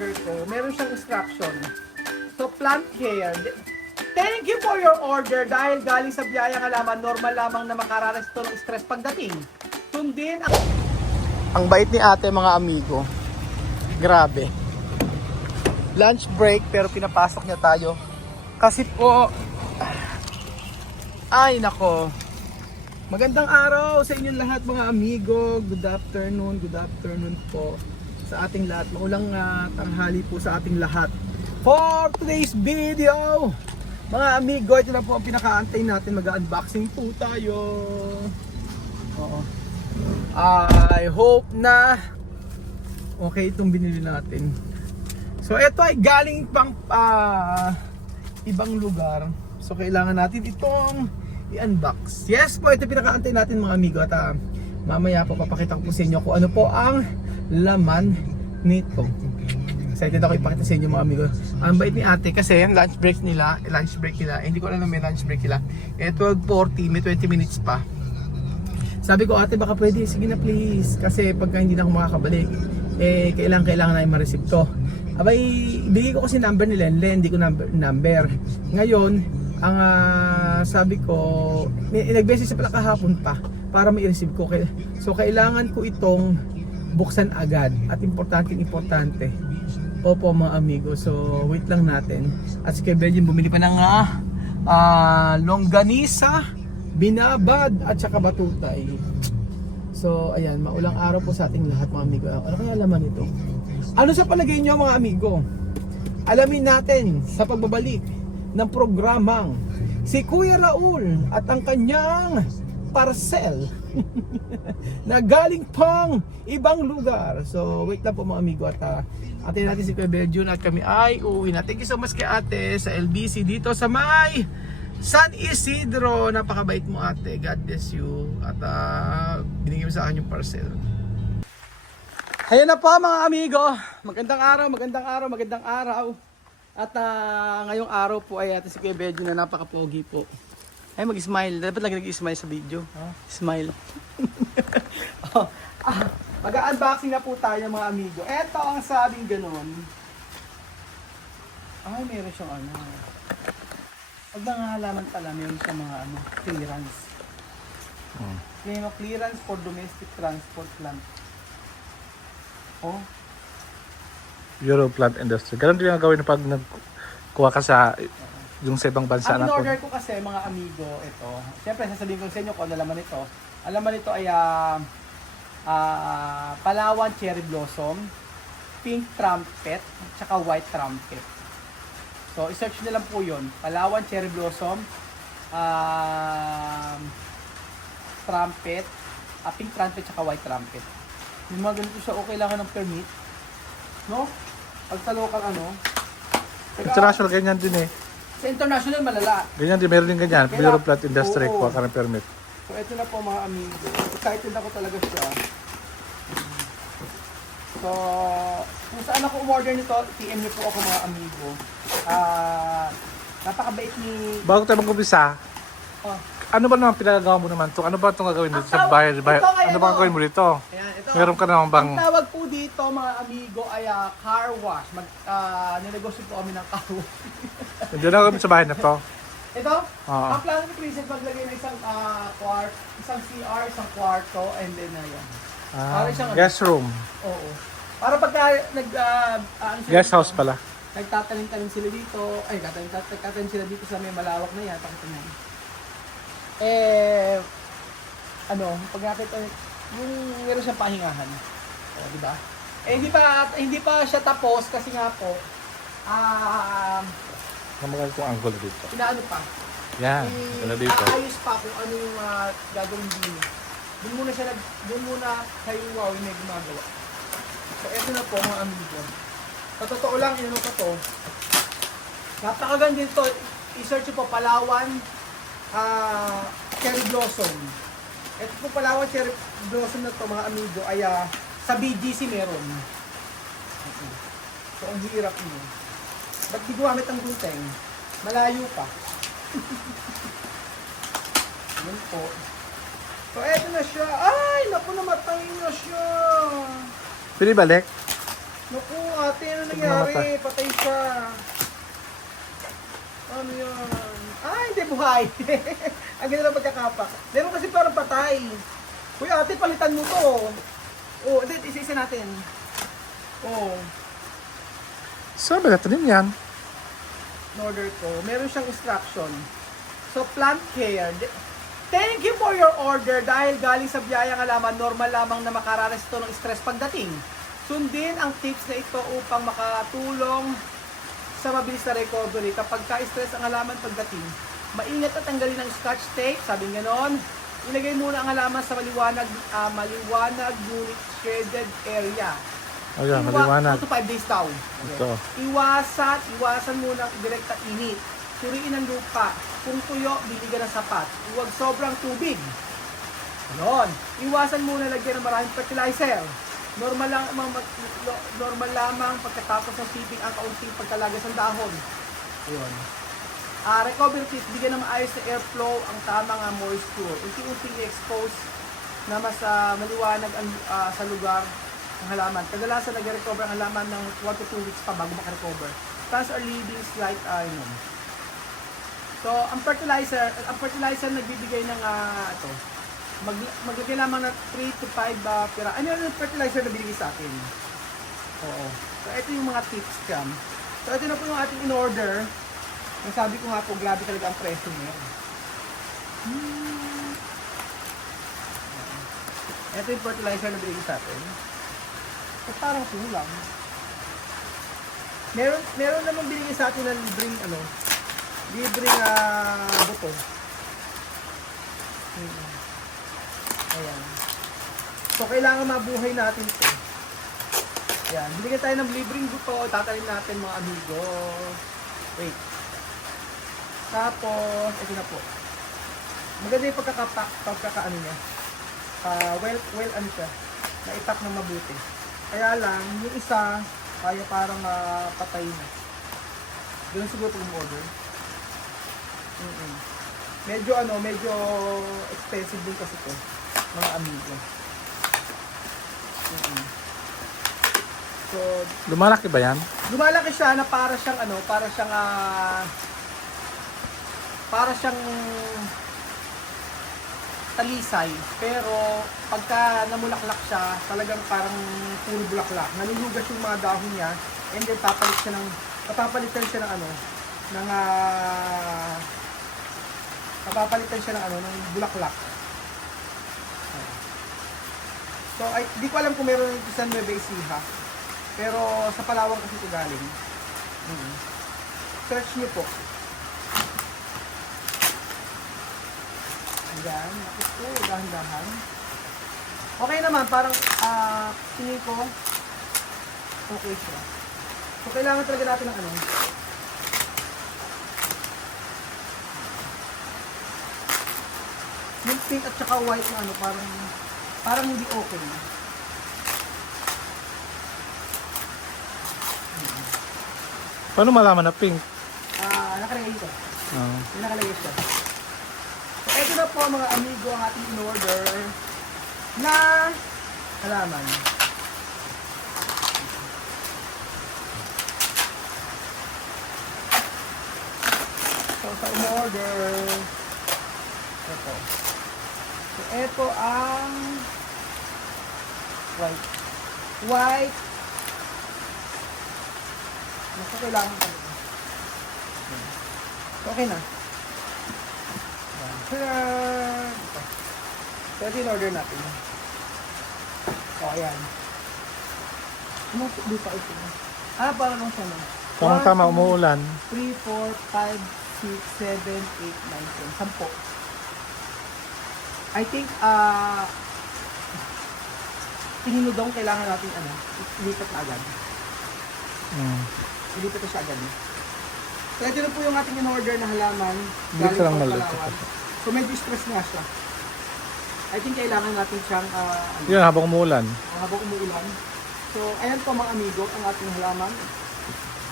in-order ko, meron siyang instruction. So, plant care. Thank you for your order dahil galing sa biyayang alaman, normal lamang na makaranas ito ng stress pagdating. Sundin ang bait ni ate mga amigo. Grabe. Lunch break pero pinapasok niya tayo. Kasi po, ay nako. Magandang araw sa inyong lahat mga amigo. Good afternoon po sa ating lahat. Maulang tanghali po sa ating lahat. For today's video, mga amigo, ito na po ang pinakaantay natin. Mag-unboxing po tayo. Oo. I hope na okay itong binili natin. So ito ay galing pang ibang lugar. So kailangan natin itong i-unbox. Yes po, ito pinakaantay natin mga amigo. At mamaya po papakita ko po sa inyo kung ano po ang laman nito. Excited ako ipakita sa inyo mga amigo. Ang bait ni ate kasi yung lunch break nila, hindi ko alam na may lunch break nila. 12:40, may 20 minutes pa. Sabi ko, ate baka pwede, sige na please. Kasi pagka hindi na ako makakabalik, kailangan na i-receive to. Abay, ibigay ko kasi number ni Lenlen, hindi ko number. Ngayon, ang sabi ko, nag-message sa pala kahapon pa para ma-receive ko. So kailangan ko itong buksan agad at importante. Opo mga amigo, so wait lang natin. At si Kebellian bumili pa ng longganisa, binabad at saka batutay. So ayan, maulang araw po sa ating lahat mga amigo. Ano kaya laman ito? Ano sa palagay nyo mga amigo? Alamin natin sa pagbabalik ng programang si Kuya Raul at ang kanyang parcel na galing pang ibang lugar. So wait lang po mga amigo at atin natin si Kuya Berjun at kami ay uuwi na. Thank you so much kay ate sa LBC dito sa may San Isidro. Napakabait mo ate, God bless you. At binigay mo sa akin yung parcel. Ayan na po mga amigo, magandang araw. At ngayong araw po ay ate si Kuya Benjo na napaka-pogi po. Ay mag-smile, dapat lagi nag-smile sa video. Smile. Mag-unboxing na po tayo mga amigo. Eto ang sabing ganun. Ay meron siyang ano. Pag nangahalaman pala, meron siyang mga clearance. Clearance for domestic transport plant. Euro plant industry. Ganun din ang gawin pag nagkuha ka sa yung sa ibang bansa ang na. in-order ko kasi mga amigo, ito. Siyempre sasabihin ko sa inyo kung ano laman ito. Ang laman nito ay Palawan Cherry Blossom, Pink Trumpet, tsaka White Trumpet. So i-search nyo lang po yun. Palawan Cherry Blossom, Trumpet, Pink Trumpet, tsaka White Trumpet. Yung mga ganito siya, kailangan ng permit. No? Pag sa local International ganyan din eh. sa international malala. Ganyan din, meron din ganyan. Kailangan- Euro plant industry, Oo. kuha ka ng permit. So ito na po mga amigo. Excited ako talaga siya. So, kung saan ako umorder nito, PM niyo po ako mga amigo. Napakabait ni... Bago tayo mag-umpisa, Oh, ano ba naman pinagagawa mo naman to? Ano ba itong gagawin dito sa Ang bahay? ito kaya Ano ba gagawin mo dito? ayan, ito. Meron ka naman bang... Ang tawag po dito mga amigo ay car wash. Ninegosyo po kami ng car wash. Hindi na gagawin sa bahay na to. Ito, Oo. ang plano ni Princess maglagay ng isang isang CR, isang kwarto, and then yan. Para siyang Guest room. Oo. Para pagka Guest house pala. nagtatanim-tanim sila dito, nagtatanim sila dito sa may malawak na yan, pakita niyo. Pag nakita yung meron siyang pahingahan. O, di ba? Hindi pa siya tapos kasi nga po, Namagal itong angle dito. inaano pa. Yan. Ano dito? Aayos pa kung ano yung gagawin din. Doon muna kayo Huawei na gumagawa. So, eto na po mga amigo. Sa totoo lang, inano pa to. Napakaganda ito. I-search po Palawan Cherry Blossom. Ito po Palawan Cherry Blossom na to mga amigo ay sa BGC meron. Okay. So, ang hirap nyo. Ba't di gumamit ang gunting? Malayo pa. Yun po. So, eto na siya. Ay, naku, namatay na siya. Pili balik? Naku, ate, ano nangyari? Patay siya. Ano yan? Ah, hindi buhay. Ang ganda ng pagkakapak. Meron kasi parang patay. Uy, ate, palitan mo to. Oh, hindi, isa-isa natin. Oh, Saan ba natin yan? in-order ko. Meron siyang instruction. So, plant care. Thank you for your order dahil galing sa biyayang alaman, normal lamang na makaranas ito ng stress pagdating. Sundin ang tips na ito upang makatulong sa mabilis na recovery. Kapag ka-stress ang halaman pagdating, maingat at tanggalin ang scotch tape, sabi nga noon. Ilagay muna ang halaman sa maliwanag ngunit shaded area. O yan, maliwanag. 2 to 5 days daw. Ito. Iwasan muna ang direkta init. Suriin ang lupa. Kung tuyo, biligan ng sapat. Huwag sobrang tubig. Ganon. Iwasan muna lagyan ng maraming fertilizer. Normal lamang pagkatapos ng seeding ang kaunting pagkalagas ng dahon. Ayun. Recovery tips, bigyan ng maayos na airflow ang tamang moisture. Unti-unting i-expose na mas maliwanag ang, sa lugar ng halaman. Kadalasan nag-recover ang halaman ng 1 to 2 weeks pa bago makarecover. Plants are living slight iron. So, ang fertilizer nagbibigay ng ito. Maglagay lamang ng 3 to 5 pira. Ano yung fertilizer na binigay sa atin? Oo. So, ito yung mga tips dyan. So, ito na po yung ating in-order. Ang sabi ko nga po, grabe talaga ang presyo niya. Ito yung fertilizer na binigay sa atin. So, parang kulang. Meron namang binigay sa atin na libreng buto. Ayan. So, kailangan mabuhay natin ito. Ayan. Binigyan tayo ng libreng buto. Tatanim natin mga amigo. Wait. Tapos, ito na po. Maganda yung pagkakaano niya. Well, ano siya. Naitak ng mabuti. Kaya lang, yung isa, kaya parang patay na. Ganun siguro pag order. Medyo expensive din kasi to, mga amigo. So, Lumalaki ba yan? lumalaki siya na para siyang talisay, pero pagka namulaklak siya, talagang parang puro bulaklak. Nalulugas yung mga dahon niya, and then papapalitan siya ng bulaklak. So, di ko alam kung meron ito sa Nueva Ecija. Pero sa Palawan kasi ito galing. Search niyo po. Ayan, ito, dahan-dahan. Okay naman, parang tingin ko okay siya. So, kailangan talaga natin ng yung pink at saka white na parang hindi okay. Paano malaman na pink? Nakalagay ito. Yung nakalagay siya. So, ito na po mga amigo ang ating in-order na halaman. So, sa in-order, ito. So, ito ang white. Mas kailangan talaga. Okay na. So, ito yung order natin. O, ayan. Ano lupa ito? Para lang siya, no? Tama, umuulan. 3, 4, 5, 6, 7, 8, 9, 10. 10. I think, tininudong kailangan natin, ilipat na agad. Ilipat na siya agad. So, ito na po yung ating in-order na halaman. Hindi ko lang Palawan. malapit. So, medyo stress nga siya. I think kailangan natin siyang, Yun, habang umuulan. habang umuulan. So, ayan po mga amigo, ang ating halaman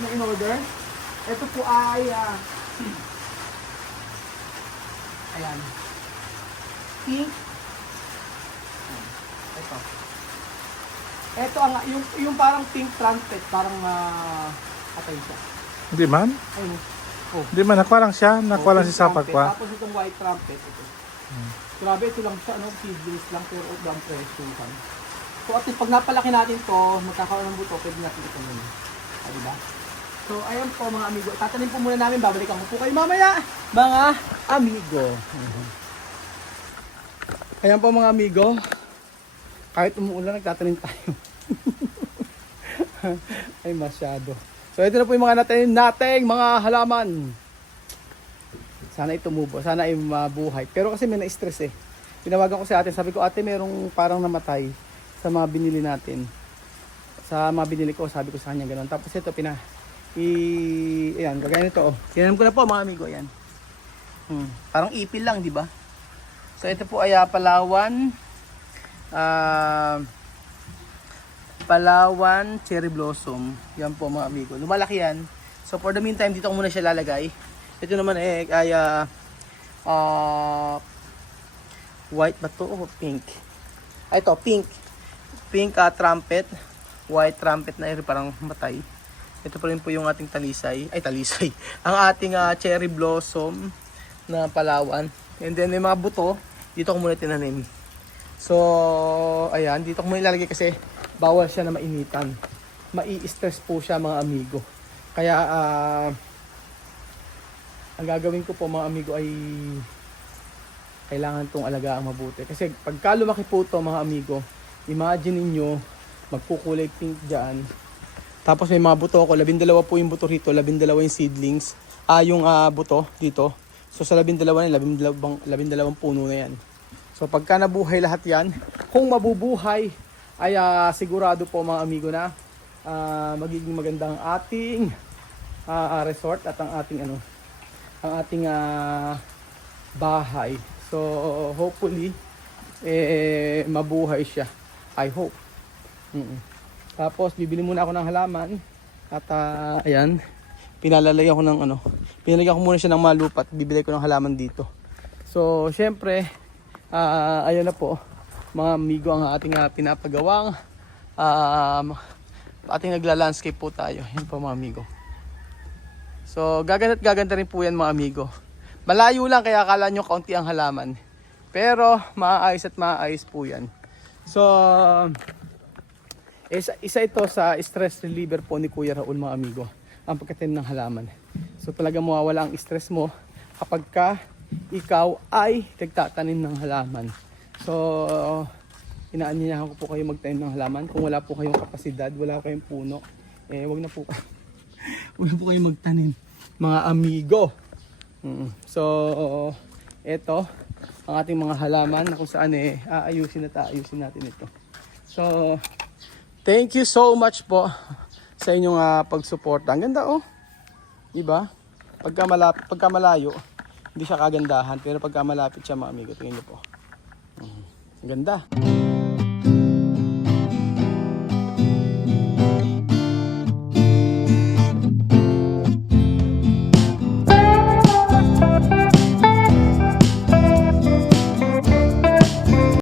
na in-order. Ito po ay, ayan. Pink. Ito. Ito ang yung parang pink trumpet, parang patay siya. Hindi man. Ayun. Oh. Hindi man, nakuha lang siya. Nakuha lang pink siya sa trumpet. pagkuha. Tapos itong white trumpet, ito. Grabe, ito lang siya, seedlings lang, pero dam presyo. So at least pag napalaki natin to, magkakaroon ng buto, pwede natin ito muna. Diba? So ayan po mga amigo, tatanim po muna namin, babalikan ko po kayo mamaya, mga amigo. Ayan po mga amigo, kahit umuulan, nagtatanim tayo. Ay masyado. So ito na po yung mga natanim nating mga halaman. Sana itumubo, sana ay mabuhay. Pero kasi may na-stress eh. Pinawagan ko si ate, sabi ko ate merong parang namatay sa mga binili natin. Sa mga binili ko, sabi ko sa kanya gano'n. Tapos ito ayan, gagaya nito oh. Tinanong ko na po mga amigo, ayan. Parang ipil lang, di ba? So ito po ay Palawan cherry blossom. Yan po mga amigo. Lumalaki yan. So for the meantime, dito ko muna siya lalagay. Ito naman ay white ba to o pink? Ay ito, pink. Pink trumpet. White trumpet na parang matay. Ito pa rin po yung ating talisay. Ay, talisay. Ang ating cherry blossom na Palawan. And then may mga buto. Dito ko muna tinanim. So, ayan. Dito ko muna ilalagay kasi bawal siya na mainitan. Mai-stress po siya mga amigo. Kaya, ang gagawin ko po mga amigo ay kailangan itong alagaan mabuti. Kasi pagka lumaki po ito mga amigo, imagine niyo magkukulay pink dyan. Tapos may mga buto ko, 12 po yung buto rito, 12 yung seedlings. Yung buto dito. So sa 12 puno na yan. So pagka nabuhay lahat yan, kung mabubuhay, ay sigurado po mga amigo na magiging magandang ating resort at ang ating bahay. So hopefully mabuhay siya. I hope. Tapos bibili muna ako ng halaman at ayan, pinalagyan ko muna siya ng malupat, bibili ko ng halaman dito. So syempre ayun na po mga amigo ang ating pinapagawang ating nagla-landscape po tayo. Yan po mga amigo. So gaganda rin po yan mga amigo. Malayo lang kaya akala nyo kaunti ang halaman. Pero maayos at maayos po yan. So isa ito sa stress reliever po ni Kuya Raul mga amigo. Ang pagkatanim ng halaman. So talaga mawawala ang stress mo kapag ka ikaw ay nagtatanim ng halaman. So inaanyayahan ko po kayo magtanim ng halaman. Kung wala po kayong kapasidad, wala kayong puno, wag na po kayo magtanim mga amigo. So ito ang ating mga halaman na kung saan aayusin natin ito. So thank you so much po sa inyong pagsuporta. Ang ganda oh. Diba? Pagka malayo, hindi siya kagandahan, pero pagka malapit siya mga amigo, tingnan niyo po. Ang ganda.